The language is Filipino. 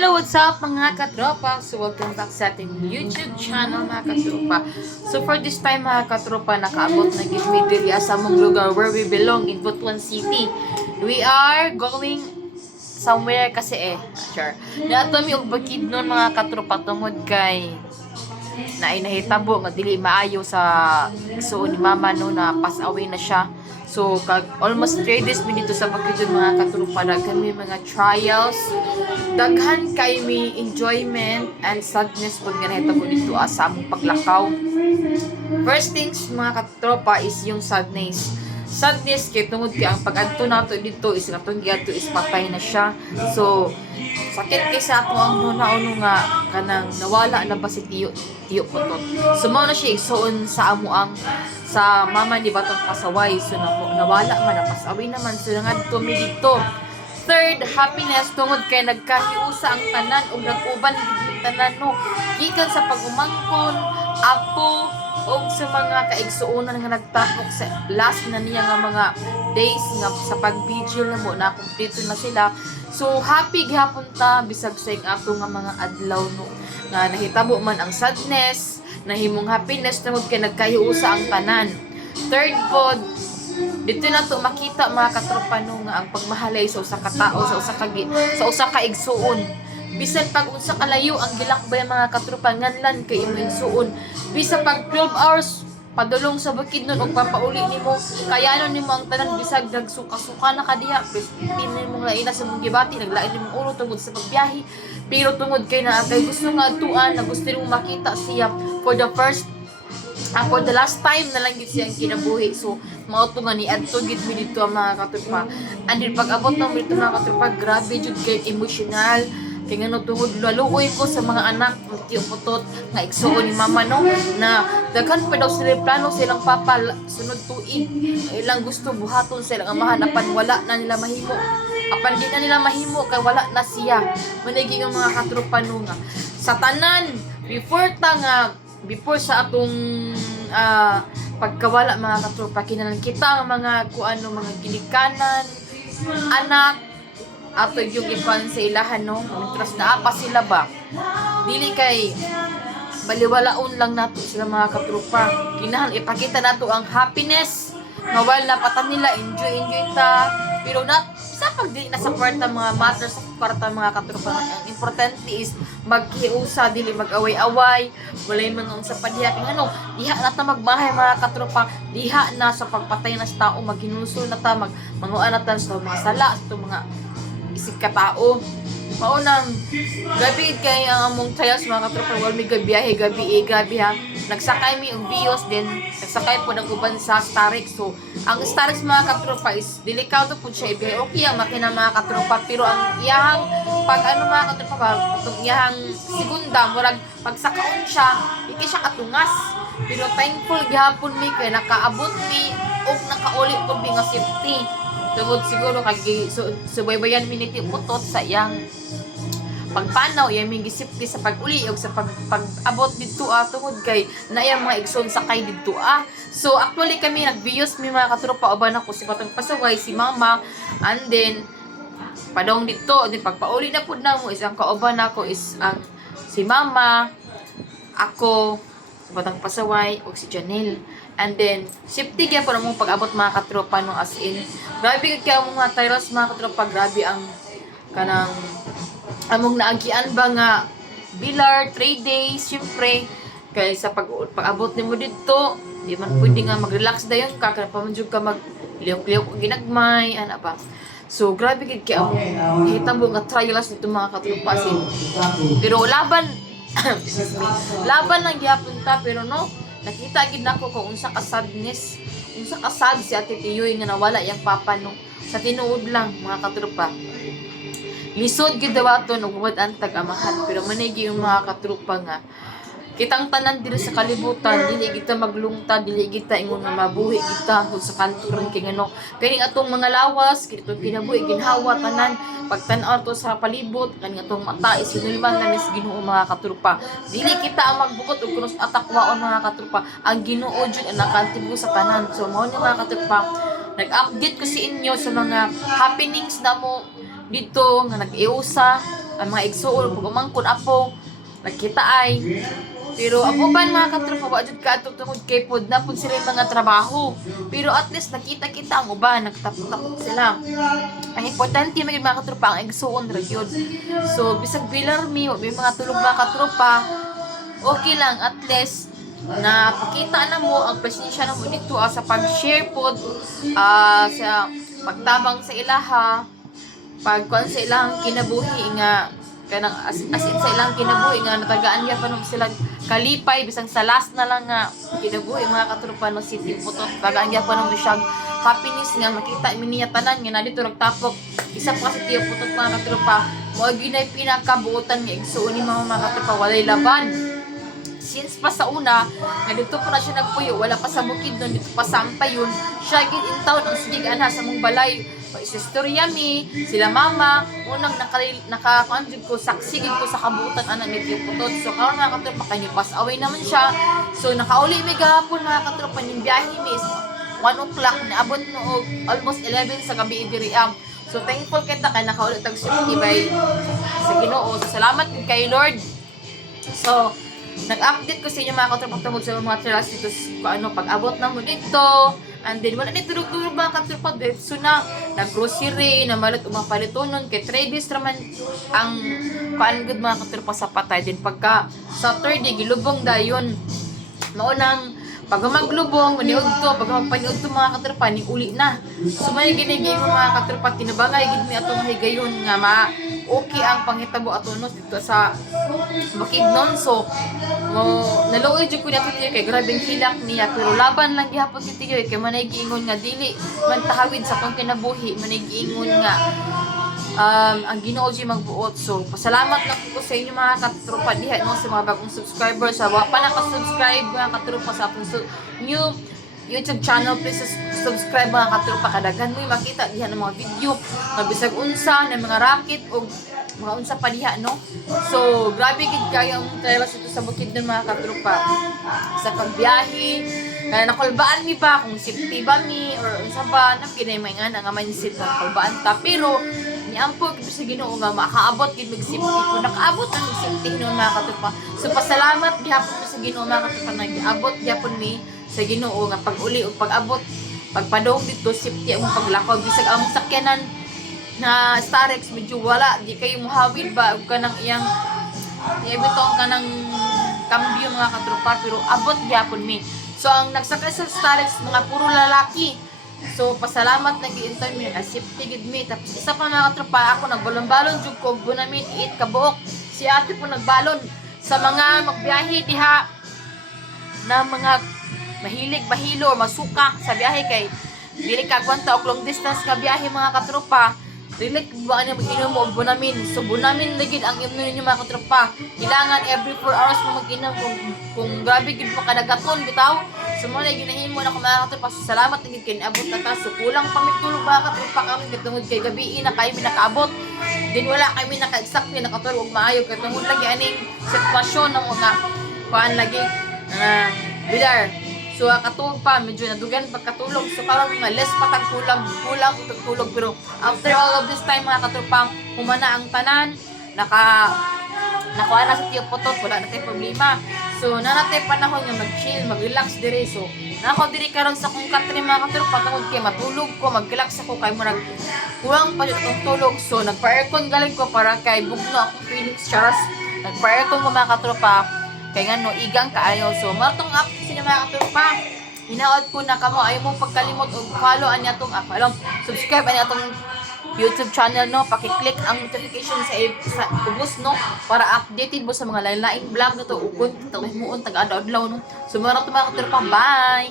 Hello, what's up mga katropa? So, welcome back sa ating YouTube channel mga katropa. So, for this time mga katropa, nakaabot na gid mi diri sa among lugar where we belong in Butuan City. We are going somewhere kasi sure. Nato mi og bakid nun mga katropa tungod kay na nahitabo nga dili maayo sa so ni mama no na pass away na siya. So kag almost 3 days mi dito sa bakit mga katrupa, daghan mi mga trials, daghan kay mi enjoyment and sadness pag nga nahitabo dito sa among paglakaw. First things mga katropa is yung sadness. Sadness kay tungod kay ang pag-adto nato dito is natong giadto is patay na siya. So sakit kay sa ato ang una-uno nga kanang nawala na ba si tiyo Putot. So mao na siya igsuon sa amo ang sa mama ni Batang Pasaway. So nawala man na pasaway naman. So ngadto mi dito. Third, happiness tungod kay nagkahiusa ang tanan ug nag-uban gid tanan no. Gikan sa pagumangkon, apo o sa mga kaigsuonan nga nagtapok sa last na niya nga mga days nga sa pag-vigil na mo na kumpleto na sila. So happy gihapon ta bisag sa ato nga mga adlaw no nga nahitabo man ang sadness, nahimong happiness tungod kay nagkahiusa ang tanan. Third pod, dito na to makita mga katropa no nga ang pagmahalay sa usa ka tao, sa usa ka igsuon. Bisan pag unsa kalayo ang gilakbay mga katropa nganlan kay imong igsuon. Bisan pag 12 hours padulong sa bukid nun og papauli nimo kayanon nimo ang tanan bisag nagsuka-suka na kadiha pin nimo laina sa mong gibati naglain nimo ulo tungod sa pagbiyahe pero tungod kay na kay gusto nga tuan na gusto nimo makita siya for the last time na lang gid siya ang kinabuhi. So mao to nga ni adto gid mi dito mga katropa. And then pag abot na mi dito mga katropa, grabe jud kay emotional. Kaya nga tungod laluoy ko sa mga anak ng tiyo Putot nga igsuon ni mama no na daghan pa daw sila plano silang papa sunod tuig ilang gusto buhaton silang amahan apan wala na nila mahimo apan di na nila mahimo kay wala na siya manigi ang mga katropa no nga sa tanan before sa atong pagkawala mga katropa kinahanglan kita ang mga kuano mga ginikanan anak ato yung ipan sa ilahan no mientras naapa sila ba dili kay baliwalaon lang nato sila mga katropa kinahanglan ipakita nato ang happiness nga while napatan nila enjoy ta pero not sa pag di na sa kwarta mga matters sa kwarta mga katropa ang importante is maghiusa dili mag-away-away walay mga sa padiha kay ano diha na ta magbahay mga katropa diha na sa pagpatay na sa tao maghinusol na ta manguan na ta sa mga sala sa mga isig katao. Maunang gabi kay ang among trials mga katropa wal mi gabi ha. Nagsakay mi og bios din nagsakay po ng uban sa Starix. So ang Starix mga katropa is delikado po siya ibiyahe. Okay ang makina mga katropa pero ang iyahang pag ano mga katropa itong iyahang segunda murag pagsakaon siya iki siya katungas. Pero thankful gihapon mi kay nakaabot mi og nakauli po mi nga safety. Tungod siguro kay subaybayan mi ni Putot sa iyang pagpanaw iya mi gisipti sa pag-uli og sa pag-abot didto tungod kay naay mga igsoon sakay didto So actually kami nag-videos mi mga katropa uban ako si Batang Pasaway si mama and then padong didto din pagpauli na pud namo is ang kauban nako is ang si mama ako si Batang Pasaway ug si Janelle. And then, safety kaya po namang pag-abot mga katropa no as in. Grabe kaya mga trials mga katropa, grabe ang kanang among naagian ba nga bilar, 3 days, syempre. Kaya sa pag-abot nimo dito, di man pwede nga mag-relax dayon ka, kaya pamanjog ka mag-liyok-liyok o ginagmay, ano ba. So, grabe kaya among hitabo nga trials dito mga katropa. Pero laban lang gihapon ta, pero no, nakita gid nako kung unsa ka sadness, unsa ka sad si Ate Tiyoy nga nawala yang papa no. Sa tinuod lang mga katropa. Lisod gid daw ato ug antag amahan pero manigi yung mga katropa nga kitang tanan diri sa kalibutan dili kita maglungta dili kita ingon nga mabuhi kita kung sa kanto ron kay ngano kani atong mga lawas kito kinabuhi ginhawa tanan pagtan-aw to sa palibot kani atong mata isinulman na mis Ginoo mga katropa dili kita ang magbukot og krus atakwaon mga katropa ang Ginoo jud ang nakantibo sa tanan so mao ni mga katropa nag-update ko sa inyo sa mga happenings na mo dito nga nag-iusa ang mga igsuon pag umangkon apo nagkita ay. Pero ang uban mga katropa wa jud ka tungod kay pod na pud sila yung mga trabaho. Pero at least nakita-kita ang uban, nagtapok-tapok sila. Ang importante mga katropa ang igsuon ra gyud. So bisag bilar mi wa may mga tulog mga katropa, okay lang at least na pakita na mo ang presensya na mo dito sa pag-share pod sa pagtabang sa ilaha, pagkuan sa ilang kinabuhi nga kanang as in sa ilang kinabuhi nga natagaan niya pa nung sila kalipay bisang sa last na lang nga kinabuhi mga katropa no city puto tagaan niya pa nung siya happiness nga makita mi niya tanan nga nadito nagtapok isa pa sa tiyo puto mga katropa mo ginay pinakabuotan nga igsuon ni mga katropa walay laban. Since pa sa una, nga dito pa na siya nagpuyo, wala pa sa bukid nun, dito pa sa ampayon, siya gid in town ang sige ana sa mong balay. Istorya mi, sila mama, unang nakakuanjud ko, saksigid ko sa kabuutan ana ni Tiyo Putot. So karon mga katropa, kanipas away naman siya. So nakauli mi gahapon mga katropa, ning biyahe mi is 1 o'clock, naabot no almost 11 sa gabi diri am. So thankful kita kay nakauli tag safety by sa Ginoo. So salamat kay Lord. So nag-update ko sa inyo mga katropa tungkol sa mga trials dito ano, pag-abot na mo dito. And then, wala na turog-turog mga katropa. So na, nag-grocery, na malit umapalitonon. Kay 3 days naman ang paanggod mga katropa sa patay. Then, pagka Saturday, gilubong dayon. Maunang, pag maglubong, maniog to, pag magpaniog to mga katropa, ni uli na. So, may ginigay mo mga katropa, tinabangay, gid mi atong higayon nga okay ang panghitabo atonos dito sa Bukidnon. So naluoy jud ko nato kay grabeng hilak niya pero laban lang gihapon ti tiyo kay manay giingon nga dili man tahawid sa kong kinabuhi manay giingon nga ang Ginoo jud magbuot. So pasalamat lang ko sa inyo mga katropa diha no sa mga bagong subscribers sa wa pa naka-subscribe mga katropa sa akong new YouTube channel, please subscribe mga katropa. Kadaghan mo makita diha ng mga video nga bisag unsa ng mga racket o mga unsa pa diha no. So grabe gid kayo ang trails ito sa Bukidnon mga katropa sa pagbiyahe. Kaya nakulbaan mi ba kung safety ba mi or unsa ba na kinay may nga nga mindset ng kulbaan ta pero ni ampo gid sa Ginoo nga makaabot gid mig safety ko nakaabot ang safety no mga katropa. So pasalamat gihapon sa Ginoo mga katropa nag-abot gihapon mi sa Ginoo nga pag-uli o pag-abot pagpadong dito safety ang paglakaw bisag ang sakyanan na Starex medyo wala di kayo muhawid ba og kanang iyang ibitong kanang kambyo mga katropa pero abot gyapon mi. So ang nagsakay sa Starex mga puro lalaki. So pasalamat nag-i-intern mi safety gid mi tapos isa pa mga katropa ako nagbalon-balon jud ko bunamin 8 kabuok si ate po nagbalon sa mga magbiyahe diha na mga mahilig bahilo or masuka sa biyahe kay dili ka gwanta og long distance ka biyahe mga katropa dili ba ani mag-inom og bunamin. So bunamin lagid ang inom ninyo mga katropa. Kailangan every 4 hours mo mag-inom kung grabe gid mo kadagaton bitaw. So mo na ginahimo na ko mga katropa. So salamat gid kay niabot na ta. So kulang pa mi tulog mga katropa kami katungod kay gabi na kay mi nakaabot. Din wala kami naka-exactly nakatulog og maayo kay tungod lagi aning sitwasyon ng mga kuan lagi bilar. So katulog pa medyo nadugan pagkatulog. So karon nga less patag kulang tulog pero after all of this time mga katropa humana ang tanan nakuha na sa Tiyo Putot wala na tay problema. So nanatay panahon nga mag-chill mag-relax dire. So nako diri karon sa kong country mga katropa tungod kay matulog ko mag-relax ako kay murag kuwang pa jud ang tulog. So nagpa-aircon galing ko para kay bugno akong feelings charas. Nagpa-aircon ko mga katropa kaya nga no, igang kaayo. So, matong up sila mga katropa. Hinaot ko na kamo. Ayaw mong pagkalimot o follow anya itong app. Subscribe anya itong YouTube channel, no. Pakiclick ang notification sa ubos, no. Para updated mo sa mga lain-laing vlog na ito. Ukon, tagmuon, tag-adlaw, no. So, mga katropa, bye!